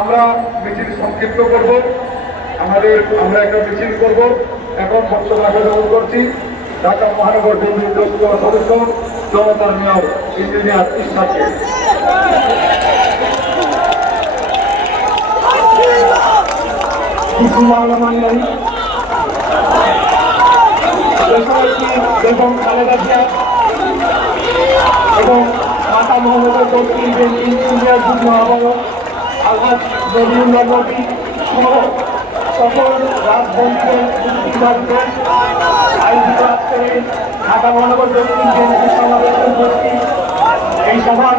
আমরা মিছিল সংক্ষিপ্ত করব। আমাদের, আমরা একটা মিছিল করব। এখন বক্তব্য গ্রহণ করছি। ঢাকা মহানগর বিএনপির লোকসভা সদস্য জনতার মেয়র ইঞ্জিনিয়ার ইসলামকে এবং মহানগর দক্ষিণ বিএনপি ইঞ্জিনিয়ার যুগ্ম আহ্বায়ক। আলহাজ নবীন্দ্র নবী সহ সকল রাজবংশের মুক্তিবাদীদের আয়োজিত ঢাকা মহানগর দক্ষিণ বিএনপি সমাবেশে উপস্থিত, এই সভার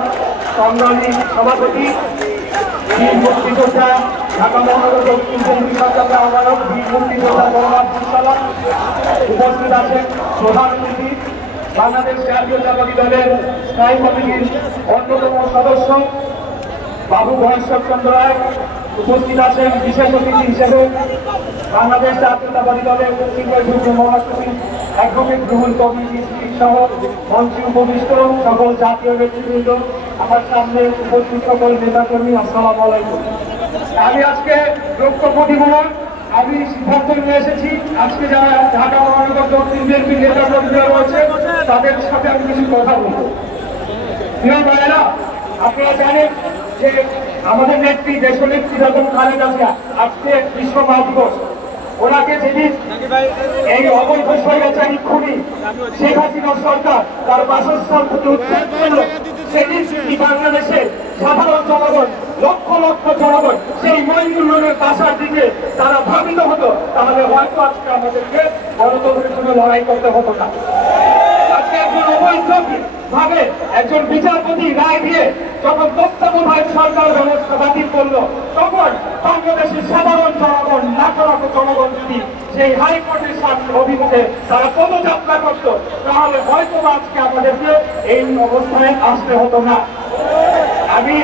সংগ্রামী সভাপতি বীর মুক্তিযোদ্ধা, ঢাকা মহানগর দক্ষিণ বিএনপি সরকারের আহ্বায়ক বীর মুক্তিযোদ্ধা মোহাম্মদ সালাম, উপস্থিত আছেন প্রধান অতিথি, বাংলাদেশ জাতীয়তাবাদী দলের স্থায়ী কমিটির অন্যতম সদস্য বাবু ভয়েশ্বর চন্দ্র রায় উপস্থিত আছেন, বিশেষ অতিথি হিসেবে। বাংলাদেশ জাতীয়তাবাদী দলের পশ্চিমবঙ্গ মহাসচিব, অ্যাডভোকেট গ্রহণ কমিটি সহ মঞ্চে উপবিষ্ট সকল জাতীয় নেতৃবৃন্দ, আমার সামনে উপস্থিত সকল নেতাকর্মী, আসসালামু আলাইকুম। আমি আজকে বক্তব্য দিব না আমি সিদ্ধান্ত নিয়ে এসেছি, আজকে যারা ঢাকা মহানগর দক্ষিণ বিএনপি নেতা কর্মীরা রয়েছে, তাদের সাথে আমি কিছু কথা বলব। প্রিয় ভাইয়েরা, আপনারা জানেন যে আমাদের নেত্রী দেশনেত্রী যখন খালেদা জিয়া আজকে বিশ্ব মা দিবস। ওনাকে যেদিন এই অবৈধ স্বৈরাচারী খুনি শেখ হাসিনা সরকার তার বাসস্থান থেকে উচ্ছেদ করল, সেদিন কি বাংলাদেশে সাধারণ জনগণ, লক্ষ লক্ষ জনগণ সেই মহিনুল্লের বাসার দিকে তারা ভাবিত হতো, তাহলে হয়তো আজকে আমাদেরকে গণতন্ত্রের জন্য লড়াই করতে হতো না। আজকে একজন অবৈধ ভাবে একজন বিচারপতি রায় দিয়ে যখন তত্ত্বাবধায়ক সরকার ব্যবস্থা বাতিল করল, তখন বাংলাদেশের সাধারণ জনগণ লাখ লাখ জনগণ যদি সেই হাইকোর্টের সামনে অভিমুখে তারা পদযাত্রা করতো, তাহলে হয়তো আজকে আমাদেরকে এই অবস্থায় আসতে হতো না। আমি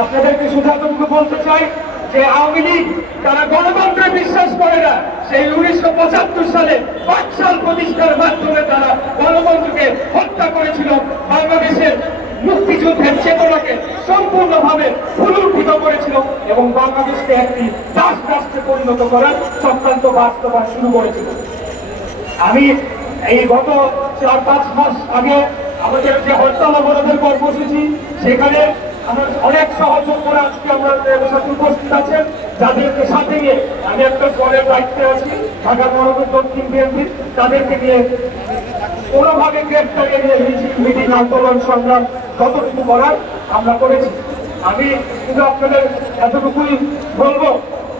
আপনাদেরকে শুধু বলতে চাই যে আওয়ামী লীগ তারা গণতন্ত্রে বিশ্বাস করে না, সেই উনিশশো পঁচাত্তর সালে পাঁচ সাল প্রতিষ্ঠার মাধ্যমে তারা গণতন্ত্রকে হত্যা করেছিল। বাংলাদেশের মুক্তিযুদ্ধের চেতনাকে সম্পূর্ণভাবে পুনরুদ্ধিত করেছিল এবং বাংলাদেশকে একটি দাস রাষ্ট্রে পরিণত করার চক্রান্ত বাস্তবায়ন শুরু করেছিল। আমি এই গত চার পাঁচ মাস আগে আমাদের যে হরতাল অবরোধের কর্মসূচি, সেখানে আমরা অনেক সহযোগীরা আজকে আমরা এদের সাথে উপস্থিত আছেন যাদেরকে সাথে নিয়ে আমি একটা দলের দায়িত্বে আছি, ঢাকা মহানগর দক্ষিণ বিএনপি, তাদেরকে নিয়ে কোনোভাবে গ্রেপ্তারে নিয়ে মিটিং, আন্দোলন, সংগ্রাম যতটুকু করার আমরা করেছি। আমি শুধু আপনাদের এতটুকুই বলব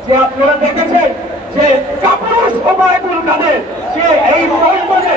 যে আপনারা দেখেছেন যে কাপুরুষ ওবায়দুল কাদের, সে এই প্রয়োজনে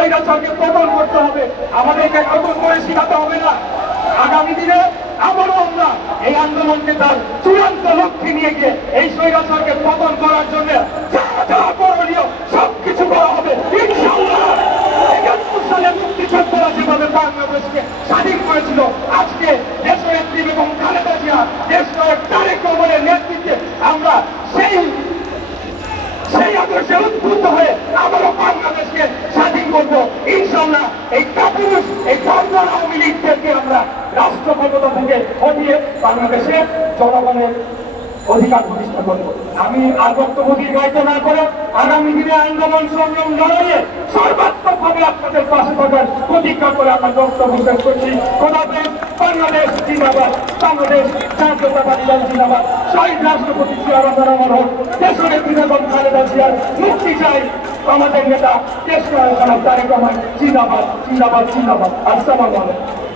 স্বৈরাচারকে পতন করতে হবে। আমাদেরকে নতুন করে শিখাতে হবে না। আগামী দিনে আবারও আমরা এই আন্দোলনকে তার চূড়ান্ত লক্ষ্যে নিয়ে গিয়ে এই স্বৈরাচারকে পতন করার জন্য যা যা করণীয় সবকিছু করা হবে। মুক্তিযোদ্ধারা যেভাবে বাংলাদেশকে স্বাধীন করেছিল, আজকে দেশনেত্রী এবং খালেদা জিয়া দেশ তারেক নেতৃত্বে আমরা সেই সেই আদর্শে উদ্বুদ্ধ হয়ে হটিয়ে বাংলাদেশে জনগণের অধিকার প্রতিষ্ঠা করব। আমি আর বক্তব্য দীর্ঘায়িত না করে আগামী দিনে আন্দোলন সংগ্রাম লড়াইয়ে সর্বাত্মক ভাবে আপনাদের পাশে থাকার প্রতিজ্ঞা করে আমার বক্তব্য শেষ করছি। বাংলাদেশ জিন্দাবাদ, বাংলাদেশ জাতীয়তাবাদী দল জিন্দাবাদ। শহীদ রাষ্ট্রপতি জিয়া রহমান আমার হোক দেশের বিনোদন খালেদা জিয়ার মুক্তি চাই। আমাদের নেতা দেশ তারেক রহমান, জিন্দাবাদ জিন্দাবাদ জিন্দাবাদ। আসসালামু আলাইকুম।